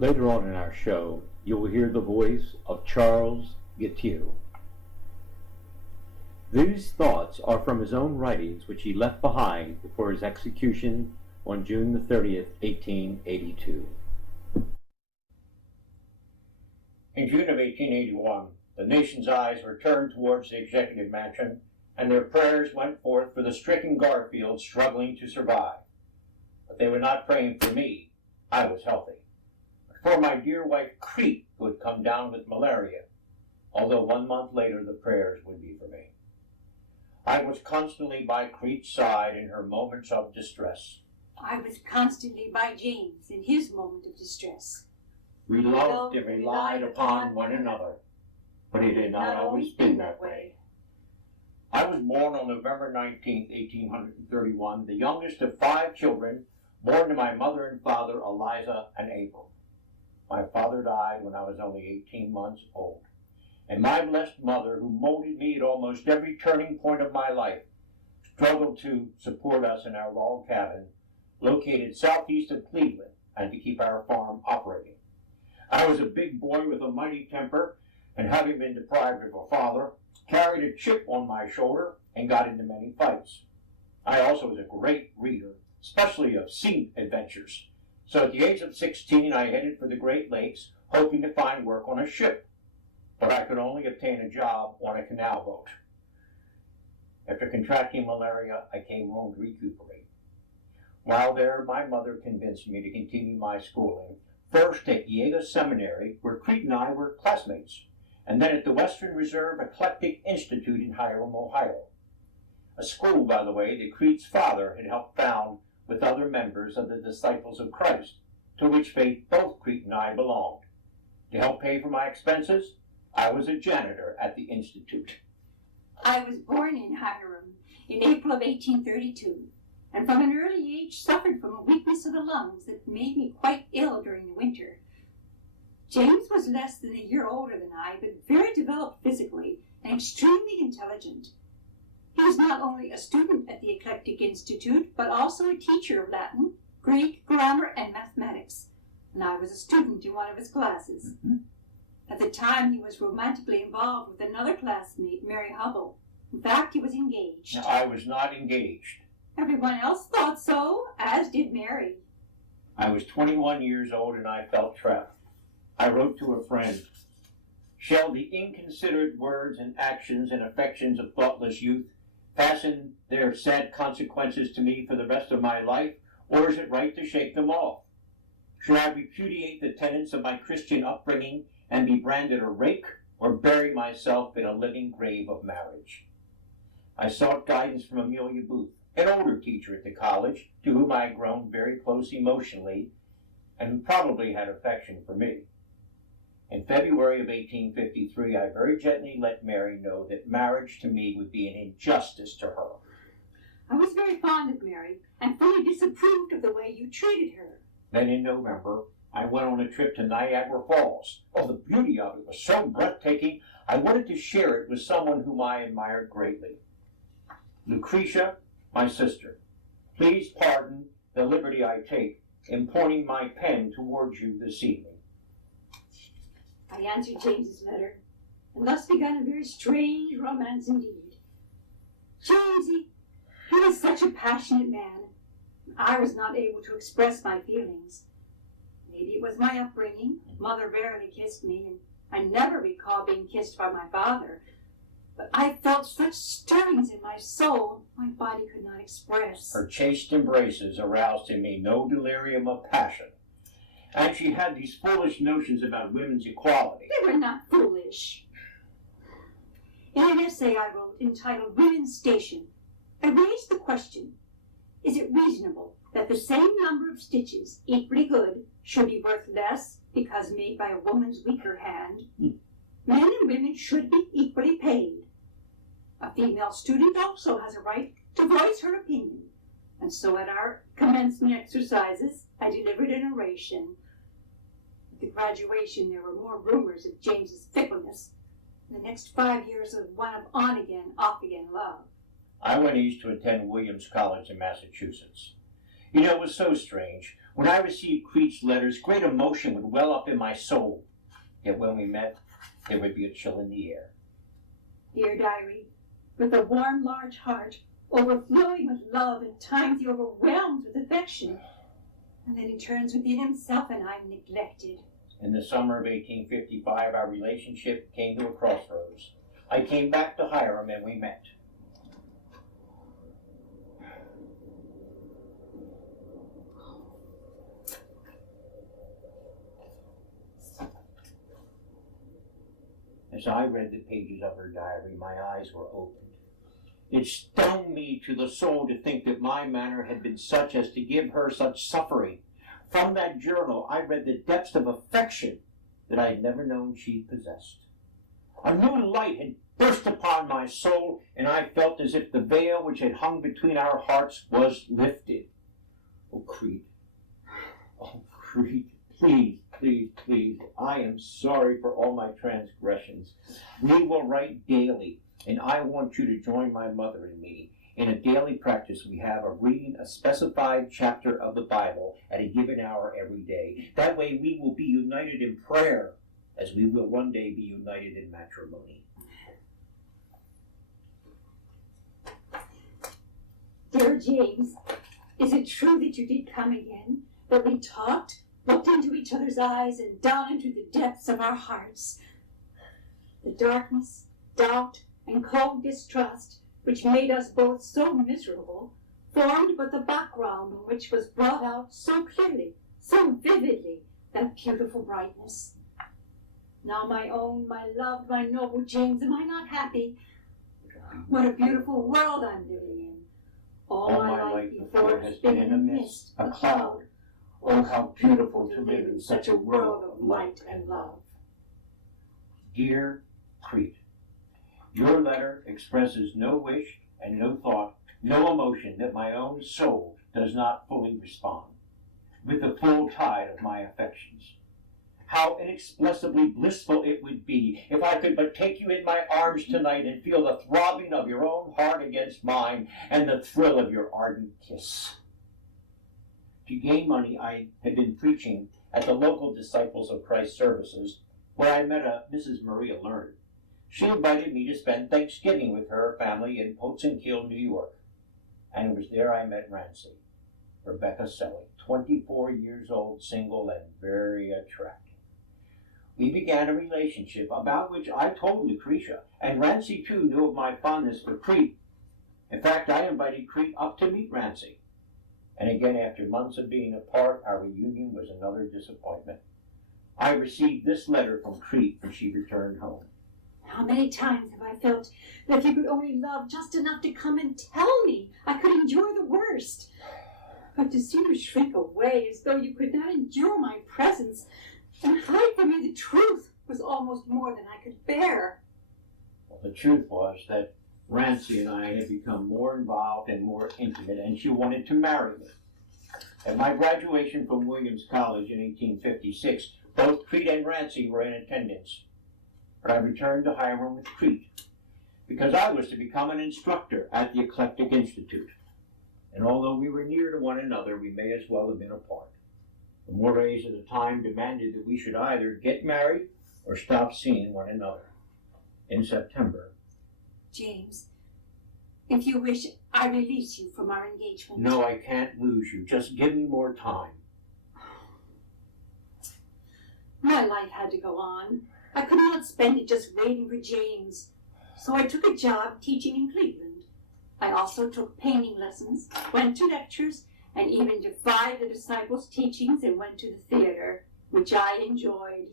Later on in our show, you will hear the voice of Charles Guiteau. These thoughts are from his own writings, which he left behind before his execution on June the 30th, 1882. In June of 1881, the nation's eyes were turned towards the executive mansion, and their prayers went forth for the stricken Garfield struggling to survive. But they were not praying for me. I was healthy. But for my dear wife Crete, who had come down with malaria, although 1 month later the prayers would be for me. I was constantly by Crete's side in her moments of distress. I was constantly by James in his moment of distress. We loved and relied upon one another, but it had not always been that way. I was born on November 19, 1831, the youngest of 5 children, born to my mother and father, Eliza and April. My father died when I was only 18 months old, and my blessed mother, who molded me at almost every turning point of my life, struggled to support us in our log cabin, located southeast of Cleveland, and to keep our farm operating. I was a big boy with a mighty temper, and having been deprived of a father, carried a chip on my shoulder and got into many fights. I also was a great reader, especially of sea adventures. So at the age of 16, I headed for the Great Lakes, hoping to find work on a ship. But I could only obtain a job on a canal boat. After contracting malaria, I came home to recuperate. While there, my mother convinced me to continue my schooling, first at Yale Seminary, where Crete and I were classmates, and then at the Western Reserve Eclectic Institute in Hiram, Ohio. A school, by the way, that Crete's father had helped found with other members of the Disciples of Christ, to which faith both Crete and I belonged. To help pay for my expenses, I was a janitor at the Institute. I was born in Hiram in April of 1832, and from an early age suffered from a weakness of the lungs that made me quite ill during the winter. James was less than a year older than I, but very developed physically and extremely intelligent. He was not only a student at the Eclectic Institute, but also a teacher of Latin, Greek, grammar, and mathematics, and I was a student in one of his classes. At the time, he was romantically involved with another classmate, Mary Hubble. In fact, he was engaged. Now, I was not engaged. Everyone else thought so, as did Mary. I was 21 years old and I felt trapped. I wrote to a friend, "Shall the inconsiderate words and actions and affections of thoughtless youth fasten their sad consequences to me for the rest of my life, or is it right to shake them off? Should I repudiate the tenets of my Christian upbringing and be branded a rake, or bury myself in a living grave of marriage?" I sought guidance from Amelia Booth, an older teacher at the college, to whom I had grown very close emotionally, and who probably had affection for me. In February of 1853, I very gently let Mary know that marriage to me would be an injustice to her. I was very fond of Mary, and fully disapproved of the way you treated her. Then in November, I went on a trip to Niagara Falls. Oh, the beauty of it was so breathtaking, I wanted to share it with someone whom I admired greatly. Lucretia, my sister, please pardon the liberty I take in pointing my pen towards you this evening. I answered James's letter, and thus began a very strange romance indeed. Jamesy, he was such a passionate man. I was not able to express my feelings. Maybe it was my upbringing. Mother rarely kissed me, and I never recall being kissed by my father. But I felt such stirrings in my soul my body could not express. Her chaste embraces aroused in me no delirium of passion. And she had these foolish notions about women's equality. They were not foolish. In an essay I wrote entitled Women's Station, I raised the question, is it reasonable that the same number of stitches, equally good, should be worth less because made by a woman's weaker hand? Men and women should be equally paid. A female student also has a right to voice her opinion. And so at our commencement exercises, I delivered an oration. At the graduation, there were more rumors of James's fickleness. The next 5 years of one of on-again, off-again love. I went east to attend Williams College in Massachusetts. You know, it was so strange. When I received Crete's letters, great emotion would well up in my soul. Yet when we met, there would be a chill in the air. Dear diary, with a warm, large heart, overflowing with love, at times he overwhelmed with affection. And then he turns within himself and I'm neglected. In the summer of 1855, our relationship came to a crossroads. I came back to Hiram and we met. As I read the pages of her diary, my eyes were opened. It stung me to the soul to think that my manner had been such as to give her such suffering. From that journal, I read the depths of affection that I had never known she possessed. A new light had burst upon my soul, and I felt as if the veil which had hung between our hearts was lifted. Oh, Crete. Oh, Crete. Please, please, please, I am sorry for all my transgressions. We will write daily, and I want you to join my mother and me. In a daily practice we have of reading a specified chapter of the Bible at a given hour every day. That way we will be united in prayer, as we will one day be united in matrimony. Dear James, is it true that you did come again? That we talked, looked into each other's eyes, and down into the depths of our hearts? The darkness, doubt, and cold distrust, which made us both so miserable, formed but the background on which was brought out so clearly, so vividly, that beautiful brightness. Now, my own, my loved, my noble James, am I not happy? What a beautiful world I'm living in. All my life before has been in a mist, a cloud. Oh, how beautiful to live in such a world of light and love. Dear Crete, your letter expresses no wish and no thought, no emotion that my own soul does not fully respond with the full tide of my affections. How inexpressibly blissful it would be if I could but take you in my arms tonight and feel the throbbing of your own heart against mine and the thrill of your ardent kiss. To gain money, I had been preaching at the local Disciples of Christ services, where I met a Mrs. Maria Learned. She invited me to spend Thanksgiving with her family in Pottsville, New York. And it was there I met Rancy, Rebecca Selly, 24 years old, single, and very attractive. We began a relationship about which I told Lucretia, and Rancy too knew of my fondness for Crete. In fact, I invited Crete up to meet Rancy. And again, after months of being apart, our reunion was another disappointment. I received this letter from Crete when she returned home. How many times have I felt that if you could only love just enough to come and tell me, I could endure the worst. But to see you shrink away as though you could not endure my presence and hide from me the truth was almost more than I could bear. Well, the truth was that Rancy and I had become more involved and more intimate, and she wanted to marry me. At my graduation from Williams College in 1856, both Crete and Rancy were in attendance. But I returned to Hiram with Crete, because I was to become an instructor at the Eclectic Institute. And although we were near to one another, we may as well have been apart. The mores of the time demanded that we should either get married or stop seeing one another. In September, James, if you wish, I release you from our engagement. No, I can't lose you. Just give me more time. My life had to go on. I could not spend it just waiting for James. So I took a job teaching in Cleveland. I also took painting lessons, went to lectures, and even defied the disciples' teachings and went to the theater, which I enjoyed.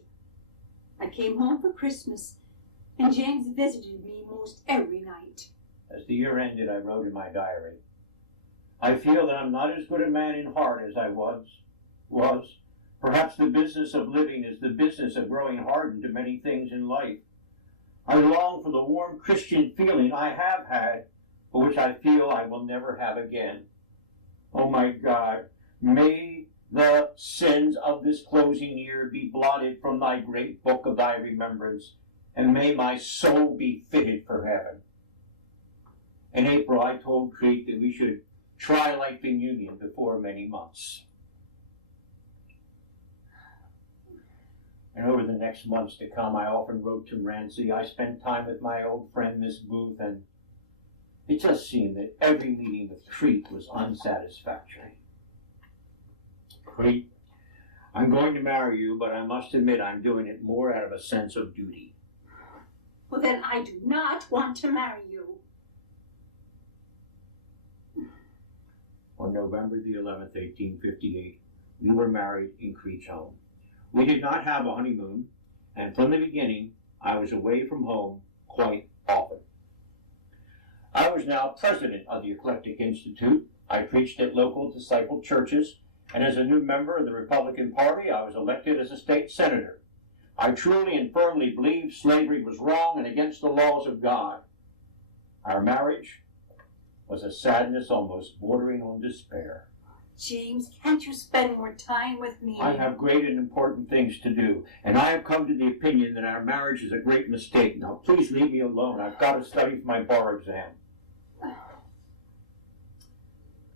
I came home for Christmas, and James visited me most every night. As the year ended, I wrote in my diary, I feel that I'm not as good a man in heart as I was. Perhaps the business of living is the business of growing hardened to many things in life. I long for the warm Christian feeling I have had, but which I feel I will never have again. Oh my God, may the sins of this closing year be blotted from thy great book of thy remembrance, and may my soul be fitted for heaven. In April, I told Crete that we should try life in union before many months. And over the next months to come, I often wrote to Rancy. I spent time with my old friend, Miss Booth, and it just seemed that every meeting with Crete was unsatisfactory. Crete, I'm going to marry you, but I must admit I'm doing it more out of a sense of duty. Well, then I do not want to marry you. On November the 11th, 1858, we were married in Crete's home. We did not have a honeymoon, and from the beginning, I was away from home quite often. I was now president of the Eclectic Institute. I preached at local disciple churches, and as a new member of the Republican Party, I was elected as a state senator. I truly and firmly believed slavery was wrong and against the laws of God. Our marriage was a sadness almost bordering on despair. James, can't you spend more time with me? I have great and important things to do, and I have come to the opinion that our marriage is a great mistake. Now, please leave me alone. I've got to study for my bar exam.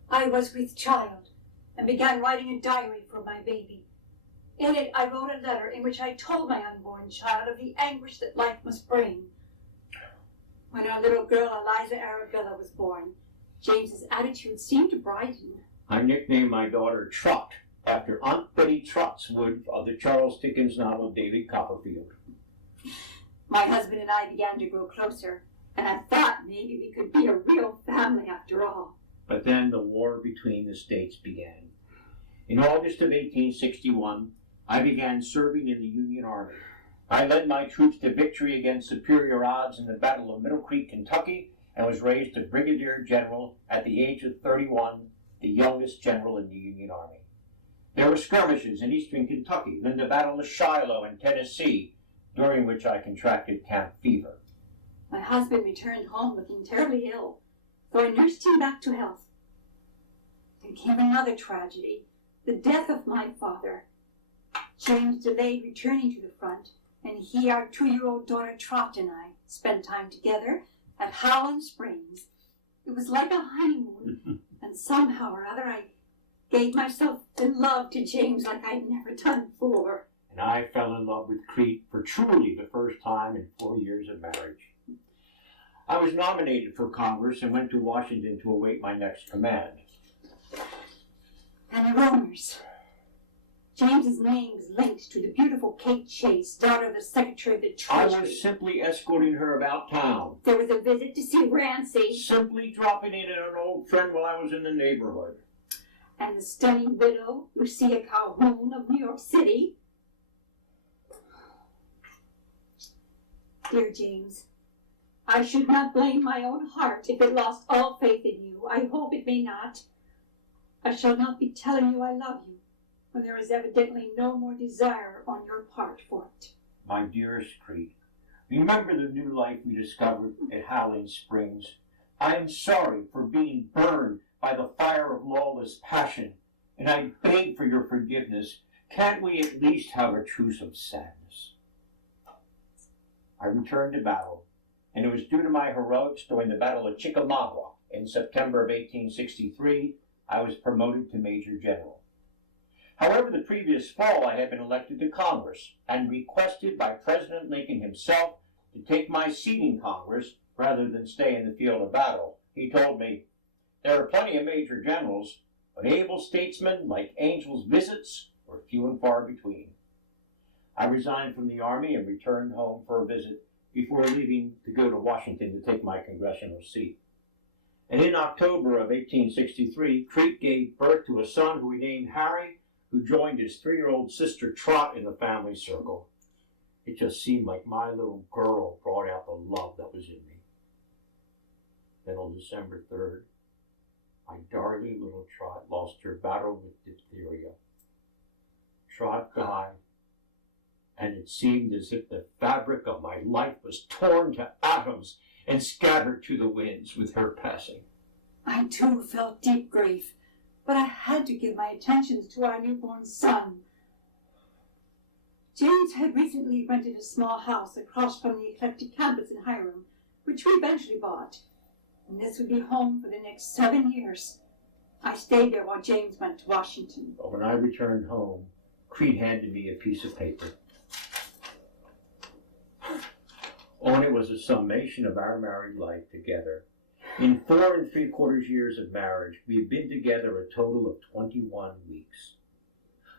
I was with child and began writing a diary for my baby. In it, I wrote a letter in which I told my unborn child of the anguish that life must bring. When our little girl, Eliza Arabella, was born, James's attitude seemed to brighten. I nicknamed my daughter Trot after Aunt Betty Trotwood of the Charles Dickens novel David Copperfield. My husband and I began to grow closer, and I thought maybe we could be a real family after all. But then the war between the states began. In August of 1861, I began serving in the Union Army. I led my troops to victory against superior odds in the Battle of Middle Creek, Kentucky, and was raised to Brigadier General at the age of 31, the youngest general in the Union Army. There were skirmishes in eastern Kentucky, then the Battle of Shiloh in Tennessee, during which I contracted camp fever. My husband returned home looking terribly ill, so I nursed him back to health. There came another tragedy, the death of my father. James delayed returning to the front, and he, our 2-year-old daughter Trot, and I spent time together at Howland Springs. It was like a honeymoon, and somehow or other I gave myself in love to James like I'd never done before. And I fell in love with Crete for truly the first time in 4 years of marriage. I was nominated for Congress and went to Washington to await my next command. And the rumors. James's name was linked to the beautiful Kate Chase, daughter of the Secretary of the Treasury. I was simply escorting her about town. There was a visit to see Rancy. Simply dropping in on an old friend while I was in the neighborhood. And the stunning widow, Lucia Calhoun of New York City. Dear James, I should not blame my own heart if it lost all faith in you. I hope it may not. I shall not be telling you I love you when there is evidently no more desire on your part for it. My dearest Crete, remember the new life we discovered at Howland Springs. I am sorry for being burned by the fire of lawless passion, and I beg for your forgiveness. Can't we at least have a truce of sadness? I returned to battle, and it was due to my heroics during the Battle of Chickamauga in September of 1863, I was promoted to Major General. However, the previous fall I had been elected to Congress and requested by President Lincoln himself to take my seat in Congress rather than stay in the field of battle. He told me, "There are plenty of major generals, but able statesmen like Angel's visits were few and far between." I resigned from the Army and returned home for a visit before leaving to go to Washington to take my congressional seat. And in October of 1863, Crete gave birth to a son who we named Harry, who joined his 3-year-old sister Trot in the family circle. It just seemed like my little girl brought out the love that was in me. Then on December 3rd, my darling little Trot lost her battle with diphtheria. Trot died, and it seemed as if the fabric of my life was torn to atoms and scattered to the winds with her passing. I too felt deep grief, but I had to give my attentions to our newborn son. James had recently rented a small house across from the Eclectic campus in Hiram, which we eventually bought, and this would be home for the next 7 years. I stayed there while James went to Washington. But when I returned home, Crete handed me a piece of paper. On it was a summation of our married life together. In 4 3/4 years of marriage, we had been together a total of 21 weeks.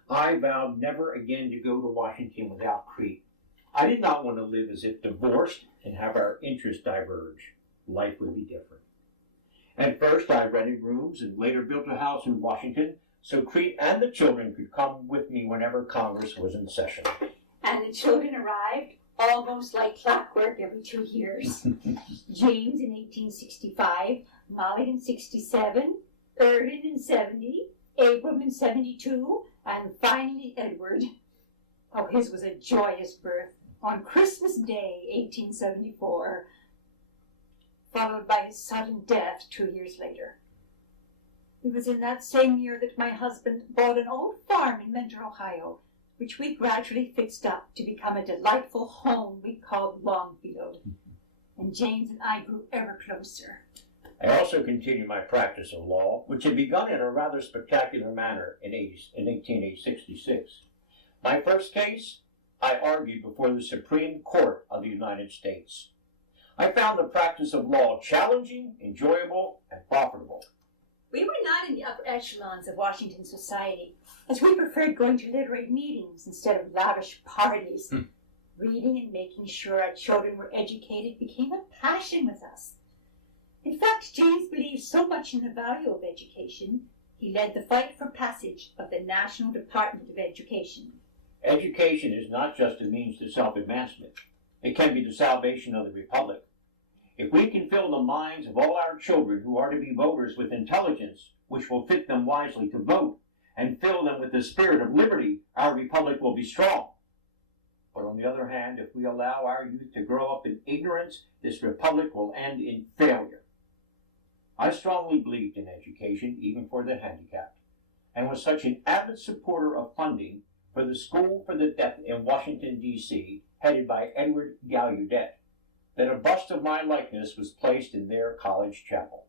I vowed never again to go to Washington without Crete. I did not want to live as if divorced and have our interests diverge. Life would be different. At first, I rented rooms and later built a house in Washington so Crete and the children could come with me whenever Congress was in session. And the children arrived almost like clockwork every 2 years. James in 1865, Molly in 67, Irvin in 70, Abram in 72, and finally Edward. Oh, his was a joyous birth on Christmas Day, 1874, followed by his sudden death 2 years later. It was in that same year that my husband bought an old farm in Mentor, Ohio, which we gradually fixed up to become a delightful home we called Longfield. And James and I grew ever closer. I also continued my practice of law, which had begun in a rather spectacular manner in 1866. My first case, I argued before the Supreme Court of the United States. I found the practice of law challenging, enjoyable, and profitable. We were not in the upper echelons of Washington society, as we preferred going to literary meetings instead of lavish parties. Reading and making sure our children were educated became a passion with us. In fact, James believed so much in the value of education, he led the fight for passage of the National Department of Education. Education is not just a means to self-advancement. It can be the salvation of the Republic. If we can fill the minds of all our children who are to be voters with intelligence, which will fit them wisely to vote, and fill them with the spirit of liberty, our Republic will be strong. But on the other hand, if we allow our youth to grow up in ignorance, this Republic will end in failure. I strongly believed in education, even for the handicapped, and was such an avid supporter of funding for the School for the Deaf in Washington, D.C., headed by Edward Gallaudet, that a bust of my likeness was placed in their college chapel.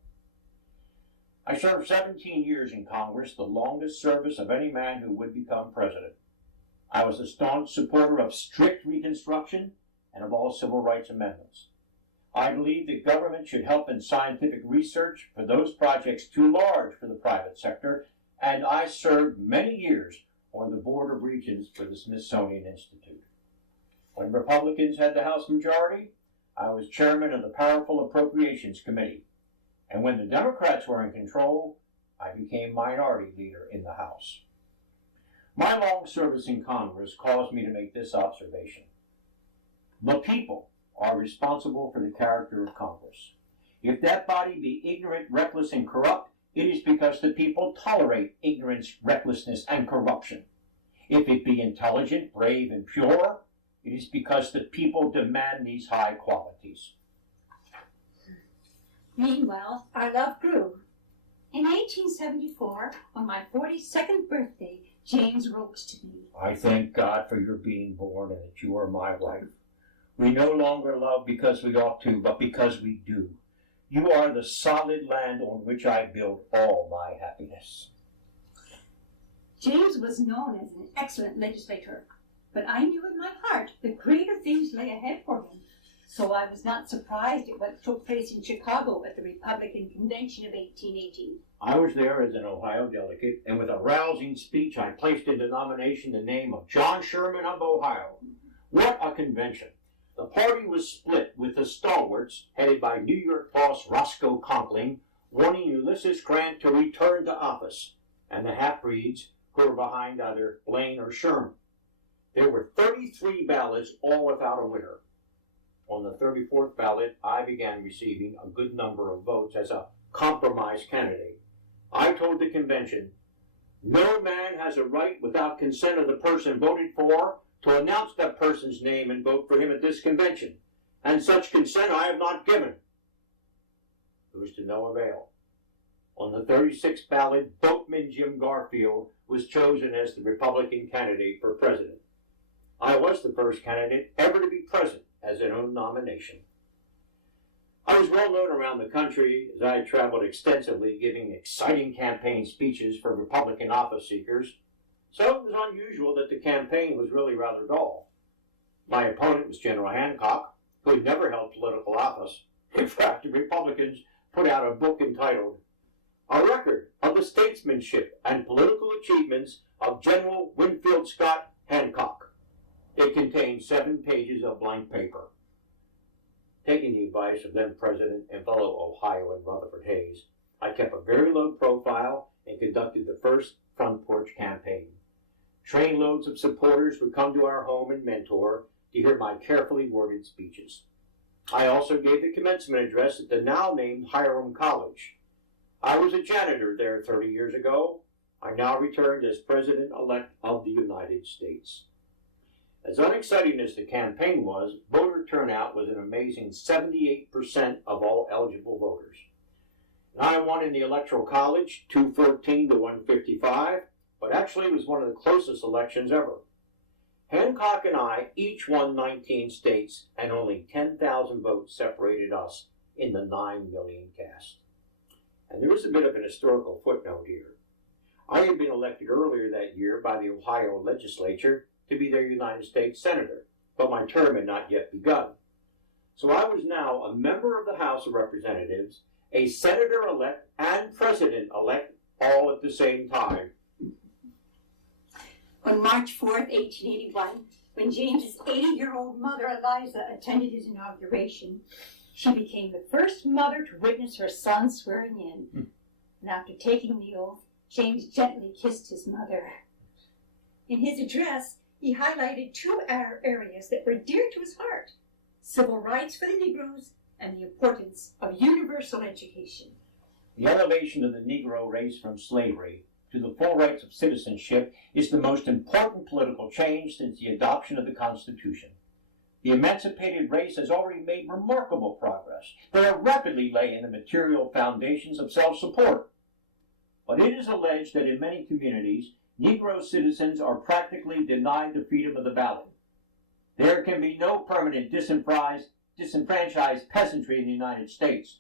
I served 17 years in Congress, the longest service of any man who would become president. I was a staunch supporter of strict Reconstruction and of all civil rights amendments. I believed that government should help in scientific research for those projects too large for the private sector, and I served many years on the Board of Regents for the Smithsonian Institute. When Republicans had the House majority, I was chairman of the powerful Appropriations Committee, and when the Democrats were in control, I became minority leader in the House. My long service in Congress caused me to make this observation. The people are responsible for the character of Congress. If that body be ignorant, reckless, and corrupt, it is because the people tolerate ignorance, recklessness, and corruption. If it be intelligent, brave, and pure, it is because the people demand these high qualities. Meanwhile, our love grew. In 1874, on my 42nd birthday, James wrote to me, I thank God for your being born and that you are my wife. We no longer love because we ought to, but because we do. You are the solid land on which I build all my happiness. James was known as an excellent legislator, but I knew in my heart that greater things lay ahead for him. So I was not surprised at what took place in Chicago at the Republican Convention of 1818. I was there as an Ohio delegate, and with a rousing speech, I placed into nomination the name of John Sherman of Ohio. What a convention! The party was split, with the stalwarts, headed by New York boss Roscoe Conkling, wanting Ulysses Grant to return to office, and the half-breeds who were behind either Blaine or Sherman. There were 33 ballots, all without a winner. On the 34th ballot, I began receiving a good number of votes as a compromise candidate. I told the convention, no man has a right without consent of the person voted for to announce that person's name and vote for him at this convention, and such consent I have not given. It was to no avail. On the 36th ballot, boatman Jim Garfield was chosen as the Republican candidate for president. I was the first candidate ever to be present as an own nomination. I was well known around the country as I had traveled extensively giving exciting campaign speeches for Republican office seekers, so it was unusual that the campaign was really rather dull. My opponent was General Hancock, who had never held political office. In fact, the Republicans put out a book entitled A Record of the Statesmanship and Political Achievements of General Winfield Scott Hancock. It contained 7 pages of blank paper. Taking the advice of then President and fellow Ohioan Rutherford Hayes, I kept a very low profile and conducted the first front porch campaign. Trainloads of supporters would come to our home and mentor to hear my carefully worded speeches. I also gave the commencement address at the now named Hiram College. I was a janitor there 30 years ago. I now returned as President-elect of the United States. As unexciting as the campaign was, voter turnout was an amazing 78% of all eligible voters. And I won in the Electoral College, 214 to 155, but actually it was one of the closest elections ever. Hancock and I each won 19 states, and only 10,000 votes separated us in the 9 million cast. And there is a bit of an historical footnote here. I had been elected earlier that year by the Ohio legislature to be their United States Senator, but my term had not yet begun. So I was now a member of the House of Representatives, a Senator-elect and President-elect, all at the same time. On March 4th, 1881, when James's 80-year-old mother, Eliza, attended his inauguration, she became the first mother to witness her son swearing in. And after taking the oath, James gently kissed his mother. In his address, he highlighted 2 areas that were dear to his heart: civil rights for the Negroes and the importance of universal education. The elevation of the Negro race from slavery to the full rights of citizenship is the most important political change since the adoption of the Constitution. The emancipated race has already made remarkable progress. They are rapidly laying the material foundations of self-support. But it is alleged that in many communities, Negro citizens are practically denied the freedom of the ballot. There can be no permanent disenfranchised peasantry in the United States.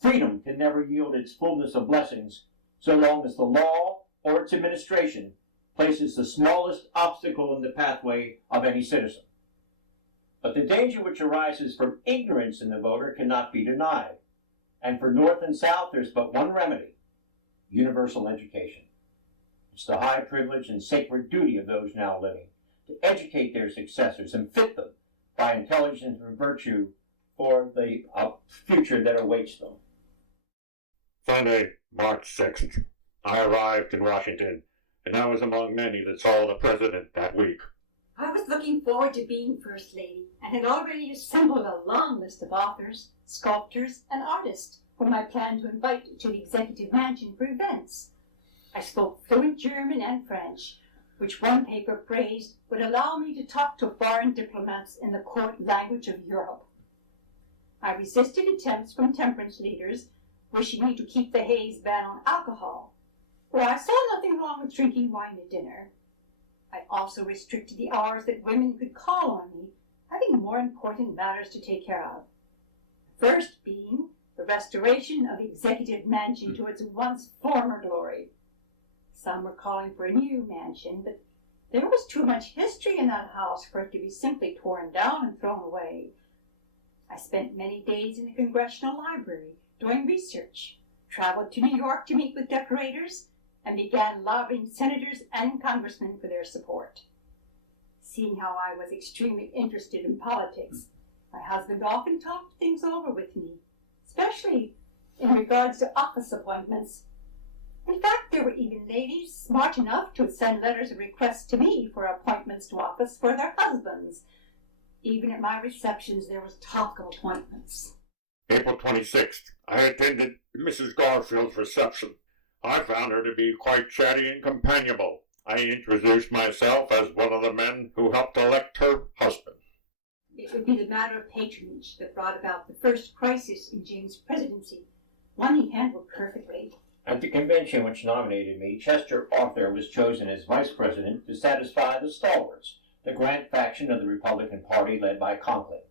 Freedom can never yield its fullness of blessings so long as the law or its administration places the smallest obstacle in the pathway of any citizen. But the danger which arises from ignorance in the voter cannot be denied. And for North and South, there's but one remedy: universal education. It's the high privilege and sacred duty of those now living to educate their successors and fit them by intelligence and virtue for the future that awaits them. Sunday, March 6th, I arrived in Washington, and I was among many that saw the President that week. I was looking forward to being First Lady and had already assembled a long list of authors, sculptors, and artists whom I planned to invite to the Executive Mansion for events. I spoke fluent German and French, which one paper praised would allow me to talk to foreign diplomats in the court language of Europe. I resisted attempts from temperance leaders wishing me to keep the Hayes ban on alcohol, for I saw nothing wrong with drinking wine at dinner. I also restricted the hours that women could call on me, having more important matters to take care of. First being the restoration of the Executive Mansion to its once former glory. Some were calling for a new mansion, but there was too much history in that house for it to be simply torn down and thrown away. I spent many days in the Congressional Library doing research, traveled to New York to meet with decorators, and began lobbying senators and congressmen for their support. Seeing how I was extremely interested in politics, my husband often talked things over with me, especially in regards to office appointments. In fact, there were even ladies smart enough to send letters of request to me for appointments to office for their husbands. Even at my receptions, there was talk of appointments. April 26th, I attended Mrs. Garfield's reception. I found her to be quite chatty and companionable. I introduced myself as one of the men who helped elect her husband. It would be the matter of patronage that brought about the first crisis in James' presidency, one he handled perfectly. At the convention which nominated me, Chester Arthur was chosen as vice president to satisfy the stalwarts, the Grant faction of the Republican Party led by Conklin.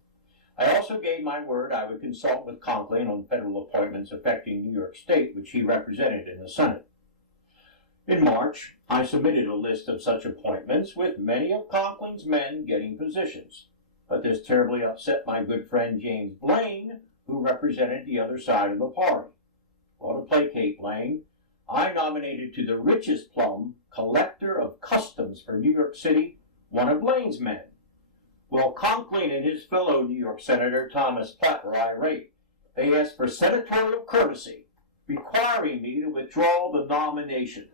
I also gave my word I would consult with Conklin on federal appointments affecting New York State, which he represented in the Senate. In March, I submitted a list of such appointments, with many of Conklin's men getting positions. But this terribly upset my good friend James Blaine, who represented the other side of the party. Well, to placate Blaine, I nominated to the richest plum, collector of customs for New York City, one of Blaine's men. Well, Conklin and his fellow New York Senator Thomas Platt were irate. They asked for senatorial courtesy, requiring me to withdraw the nomination.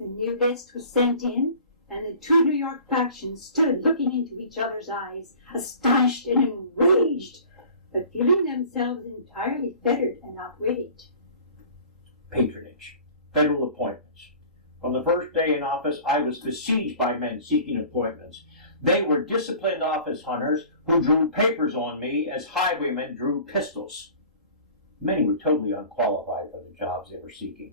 The new list was sent in, and the two New York factions stood looking into each other's eyes, astonished and enraged, but feeling themselves entirely fettered and outwitted. Patronage, federal appointments. From the first day in office, I was besieged by men seeking appointments. They were disciplined office hunters who drew papers on me as highwaymen drew pistols. Many were totally unqualified for the jobs they were seeking.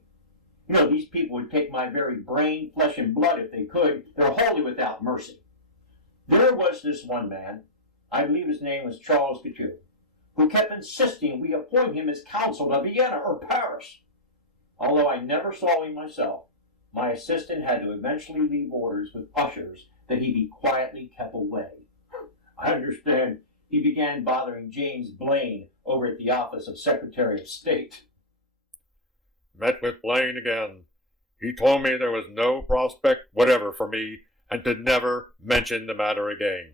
You know, these people would take my very brain, flesh, and blood if they could. They're wholly without mercy. There was this one man, I believe his name was Charles Couture, who kept insisting we appoint him as consul to Vienna or Paris. Although I never saw him myself, my assistant had to eventually leave orders with ushers that he be quietly kept away. I understand he began bothering James Blaine over at the office of Secretary of State. Met with Blaine again. He told me there was no prospect whatever for me and to never mention the matter again.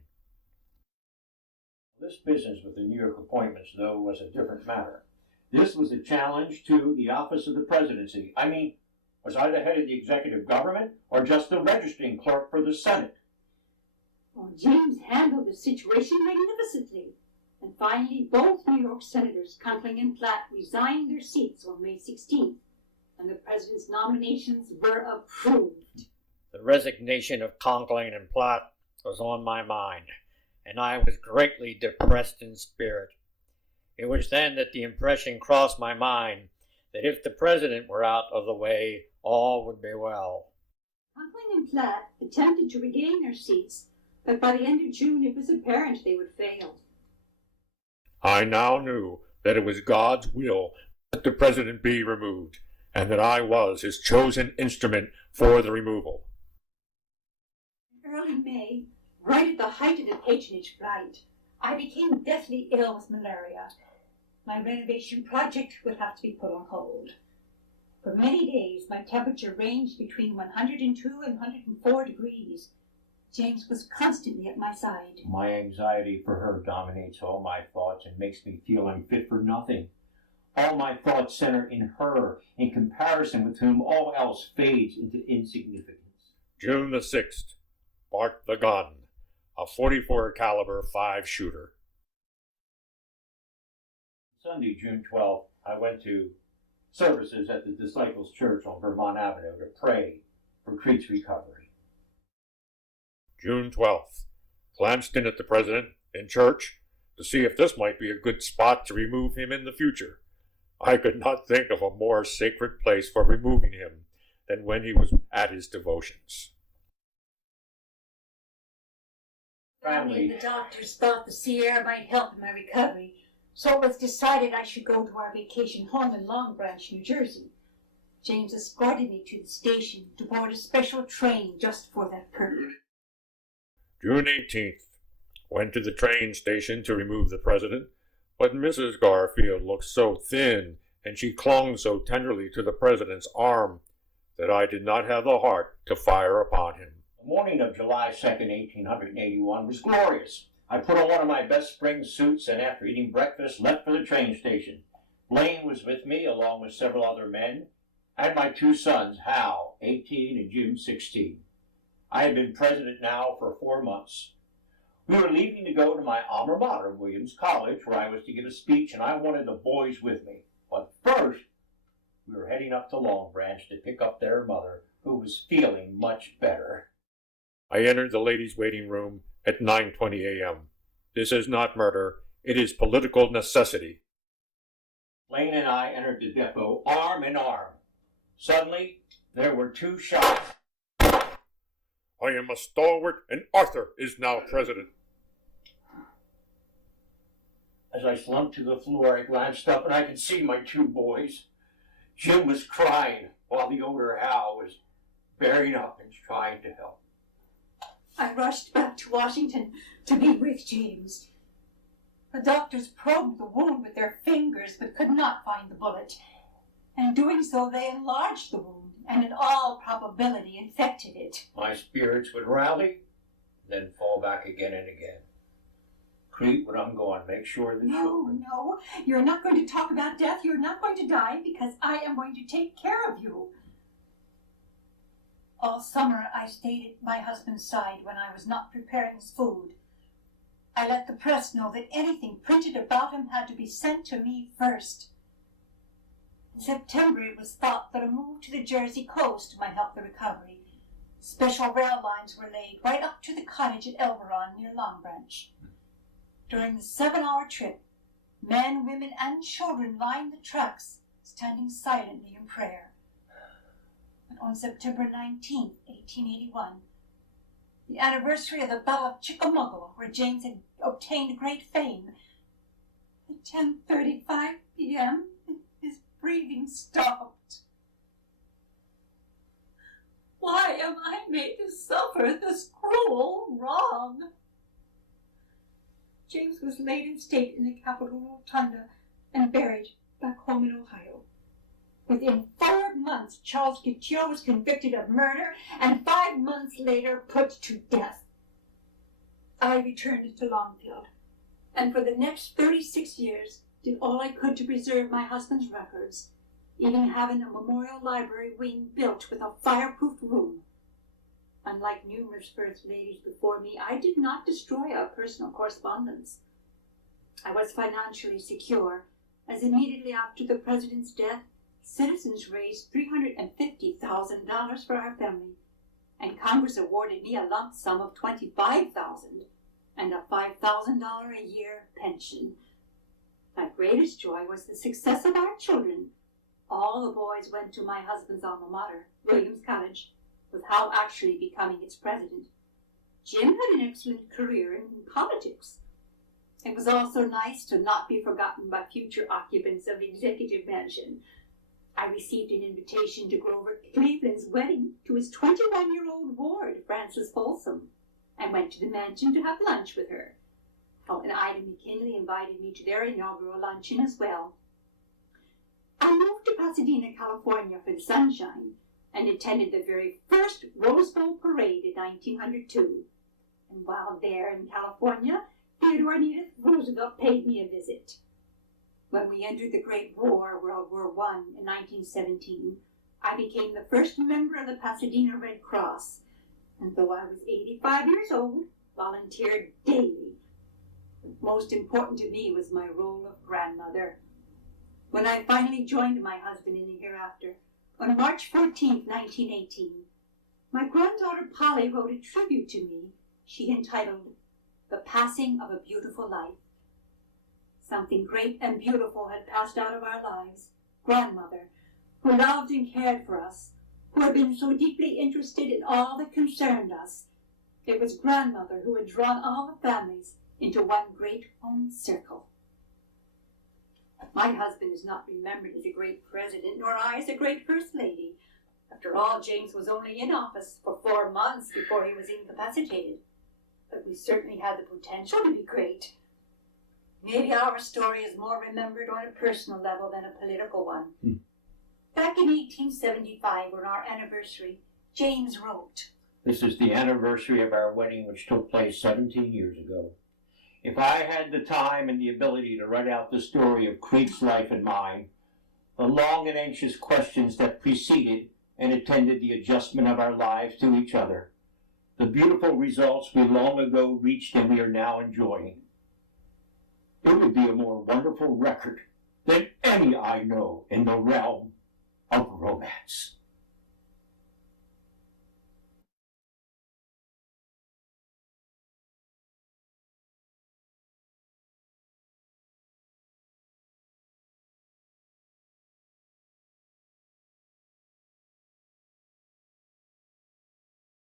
This business with the New York appointments, though, was a different matter. This was a challenge to the office of the presidency. I mean, was I the head of the executive government or just the registering clerk for the Senate? Well, James handled the situation magnificently, and finally both New York senators, Conklin and Platt, resigned their seats on May 16th, and the president's nominations were approved. The resignation of Conklin and Platt was on my mind, and I was greatly depressed in spirit. It was then that the impression crossed my mind that if the president were out of the way, all would be well. Conklin and Platt attempted to regain their seats, but by the end of June it was apparent they would fail. I now knew that it was God's will that the president be removed, and that I was his chosen instrument for the removal. In early May, right at the height of the patronage flight, I became deathly ill with malaria. My renovation project would have to be put on hold. For many days, my temperature ranged between 102 and 104 degrees. James was constantly at my side. My anxiety for her dominates all my thoughts and makes me feel I'm fit for nothing. All my thoughts center in her, in comparison with whom all else fades into insignificance. June the 6th, barked the gun, a 44 caliber 5-shooter. Sunday, June 12th, I went to services at the Disciples Church on Vermont Avenue to pray for Crete's recovery. June 12th, glanced in at the president in church to see if this might be a good spot to remove him in the future. I could not think of a more sacred place for removing him than when he was at his devotions. Family. The doctors thought the sea air might help in my recovery, so it was decided I should go to our vacation home in Long Branch, New Jersey. James escorted me to the station to board a special train just for that purpose. June 18th, went to the train station to remove the president, but Mrs. Garfield looked so thin and she clung so tenderly to the president's arm that I did not have the heart to fire upon him. The morning of July 2nd, 1881 was glorious. I put on one of my best spring suits and after eating breakfast left for the train station. Blaine was with me along with several other men and my two sons, Hal, 18 and June, 16. I had been president now for 4 months. We were leaving to go to my alma mater, Williams College, where I was to give a speech, and I wanted the boys with me. But first, we were heading up to Long Branch to pick up their mother, who was feeling much better. I entered the ladies' waiting room at 9:20 a.m. This is not murder, it is political necessity. Blaine and I entered the depot arm in arm. Suddenly, there were 2 shots. I am a stalwart, and Arthur is now president. As I slumped to the floor, I glanced up and I could see my two boys. Jim was crying while the older Hal was bearing up and trying to help. I rushed back to Washington to be with James. The doctors probed the wound with their fingers but could not find the bullet. In doing so, they enlarged the wound and in all probability infected it. My spirits would rally, then fall back again and again. Crete, when I'm gone, make sure that No, you're not going to talk about death. You're not going to die because I am going to take care of you. All summer, I stayed at my husband's side when I was not preparing his food. I let the press know that anything printed about him had to be sent to me first. In September, it was thought that a move to the Jersey coast might help the recovery. Special rail lines were laid right up to the cottage at Elberon near Long Branch. During the 7-hour trip, men, women, and children lined the tracks, standing silently in prayer. But on September 19, 1881, the anniversary of the Battle of Chickamauga, where James had obtained great fame, at 10:35 p.m., his breathing stopped. Why am I made to suffer this cruel wrong? James was laid in state in the Capitol Rotunda and buried back home in Ohio. Within 4 months, Charles Couture was convicted of murder and 5 months later put to death. I returned to Longfield, and for the next 36 years did all I could to preserve my husband's records, even having a memorial library wing built with a fireproof room. Unlike numerous first ladies before me, I did not destroy our personal correspondence. I was financially secure, as immediately after the president's death, citizens raised $350,000 for our family, and Congress awarded me a lump sum of $25,000 and a $5,000 a year pension. My greatest joy was the success of our children. All the boys went to my husband's alma mater, Williams College, with Hal actually becoming its president. Jim had an excellent career in politics. It was also nice to not be forgotten by future occupants of the executive mansion. I received an invitation to Grover Cleveland's wedding to his 21-year-old ward, Frances Folsom, and went to the mansion to have lunch with her. Oh, and Ida McKinley invited me to their inaugural luncheon as well. I moved to Pasadena, California for the sunshine, and attended the very first Rose Bowl parade in 1902. And while there in California, Theodore and Edith Roosevelt paid me a visit. When we entered the Great War, World War I, in 1917, I became the first member of the Pasadena Red Cross, and though I was 85 years old, volunteered daily. Most important to me was my role of grandmother. When I finally joined my husband in the hereafter, on March 14, 1918, my granddaughter Polly wrote a tribute to me she entitled, "The Passing of a Beautiful Life." Something great and beautiful had passed out of our lives. Grandmother, who loved and cared for us, who had been so deeply interested in all that concerned us. It was grandmother who had drawn all the families into one great home circle. My husband is not remembered as a great president, nor I as a great first lady. After all, James was only in office for 4 months before he was incapacitated. But we certainly had the potential to be great. Maybe our story is more remembered on a personal level than a political one. Back in 1875, on our anniversary, James wrote, "This is the anniversary of our wedding, which took place 17 years ago. If I had the time and the ability to write out the story of Crete's life and mine, the long and anxious questions that preceded and attended the adjustment of our lives to each other, the beautiful results we long ago reached and we are now enjoying, it would be a more wonderful record than any I know in the realm of romance."